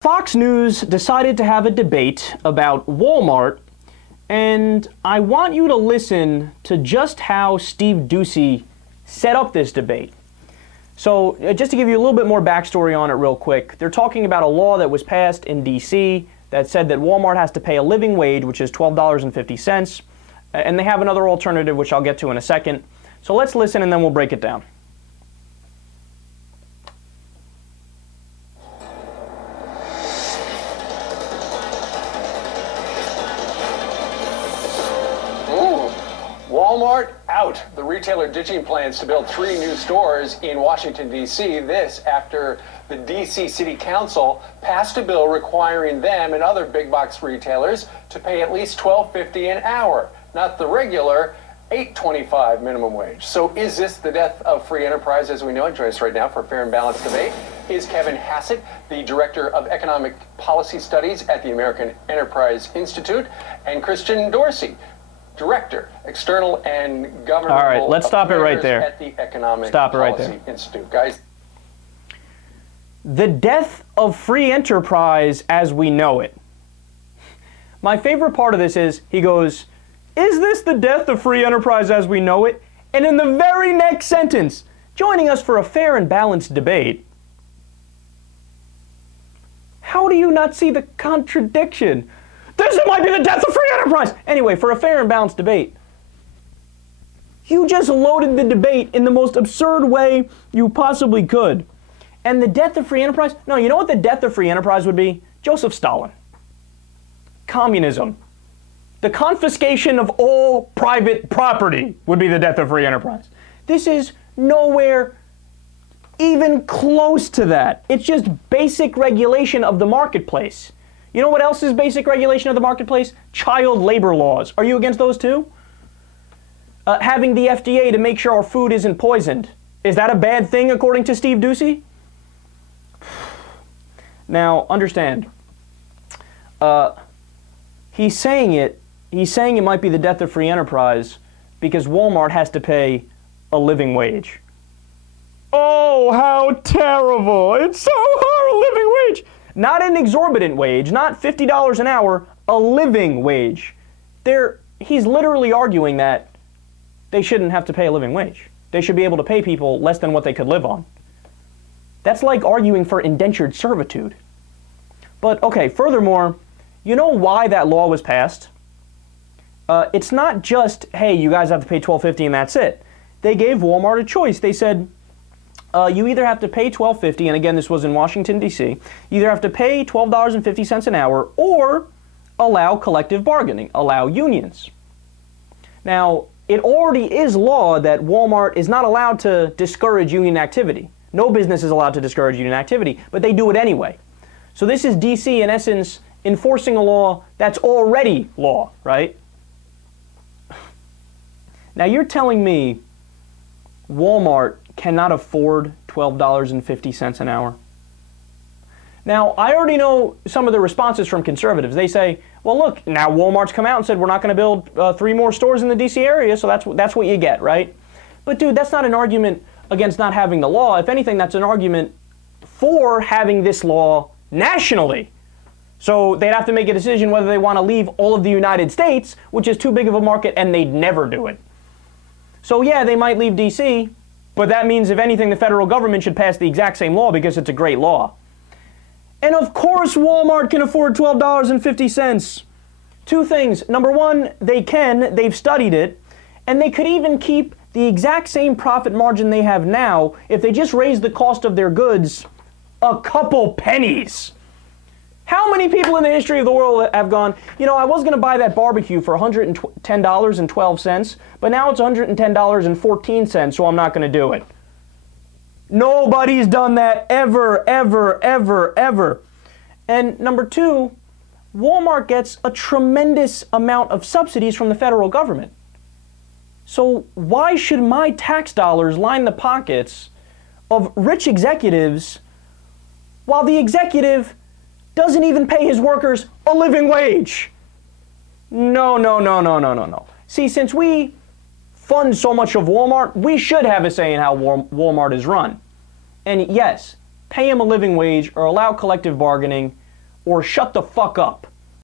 Fox News decided to have a debate about Walmart, and I want you to listen to just how Steve Doocy set up this debate. So just to give you a little bit more backstory on it real quick, they're talking about a law that was passed in D.C. that said that Walmart has to pay a living wage, which is $12.50, and they have another alternative, which I'll get to in a second. So let's listen and then we'll break it down. Walmart out. The retailer ditching plans to build 3 new stores in Washington, D.C. This after the D.C. City Council passed a bill requiring them and other big box retailers to pay at least $12.50 an hour, not the regular $8.25 minimum wage. So is this the death of free enterprise as we know it? Joining us right now for a fair and balanced debate is Kevin Hassett, the Director of Economic Policy Studies at the American Enterprise Institute, and Steve Doocy, Director, External and Governmental. All right, let's stop it right there. At the Economic Policy Institute. Guys. The death of free enterprise as we know it. My favorite part of this is, he goes, is this the death of free enterprise as we know it? And in the very next sentence, joining us for a fair and balanced debate. How do you not see the contradiction? This might be the death of free enterprise! Anyway, for a fair and balanced debate, you just loaded the debate in the most absurd way you possibly could. And the death of free enterprise? No, you know what the death of free enterprise would be? Joseph Stalin. Communism. The confiscation of all private property would be the death of free enterprise. This is nowhere even close to that. It's just basic regulation of the marketplace. You know what else is basic regulation of the marketplace? Child labor laws. Are you against those too? Having the FDA to make sure our food isn't poisoned. Is that a bad thing according to Steve Doocy? Now, understand. He's saying it might be the death of free enterprise because Walmart has to pay a living wage. Oh, how terrible. It's so hard, a living wage. Not an exorbitant wage, not $50 an hour, a living wage. He's literally arguing that they shouldn't have to pay a living wage. They should be able to pay people less than what they could live on. That's like arguing for indentured servitude. But okay, furthermore, you know why that law was passed? It's not just, hey, you guys have to pay $12.50 and that's it. They gave Walmart a choice. They said, you either have to pay $12.50, and again, this was in Washington, D.C., you either have to pay $12.50 an hour or allow collective bargaining, allow unions. Now, it already is law that Walmart is not allowed to discourage union activity. No business is allowed to discourage union activity, but they do it anyway. So this is D.C., in essence, enforcing a law that's already law, right? Now, you're telling me Walmart cannot afford $12.50 an hour. Now, I already know some of the responses from conservatives. They say, well, look, now Walmart's come out and said we're not going to build 3 more stores in the D.C. area, so that's what you get, right? But, dude, that's not an argument against not having the law. If anything, that's an argument for having this law nationally. So they'd have to make a decision whether they want to leave all of the United States, which is too big of a market, and they'd never do it. So, yeah, they might leave D.C., but that means, if anything, the federal government should pass the exact same law because it's a great law. And of course Walmart can afford $12.50. 2 things. Number one, they've studied it, and they could even keep the exact same profit margin they have now if they just raise the cost of their goods a couple pennies. How many people in the history of the world have gone, you know, I was going to buy that barbecue for $110.12, but now it's $110.14, so I'm not going to do it. Nobody's done that ever, ever, ever, ever. And number 2, Walmart gets a tremendous amount of subsidies from the federal government. So why should my tax dollars line the pockets of rich executives while the executive doesn't even pay his workers a living wage? No, no, no, no, no, no, no. See, since we fund so much of Walmart, we should have a say in how Walmart is run. And yes, pay him a living wage or allow collective bargaining, or shut the fuck up.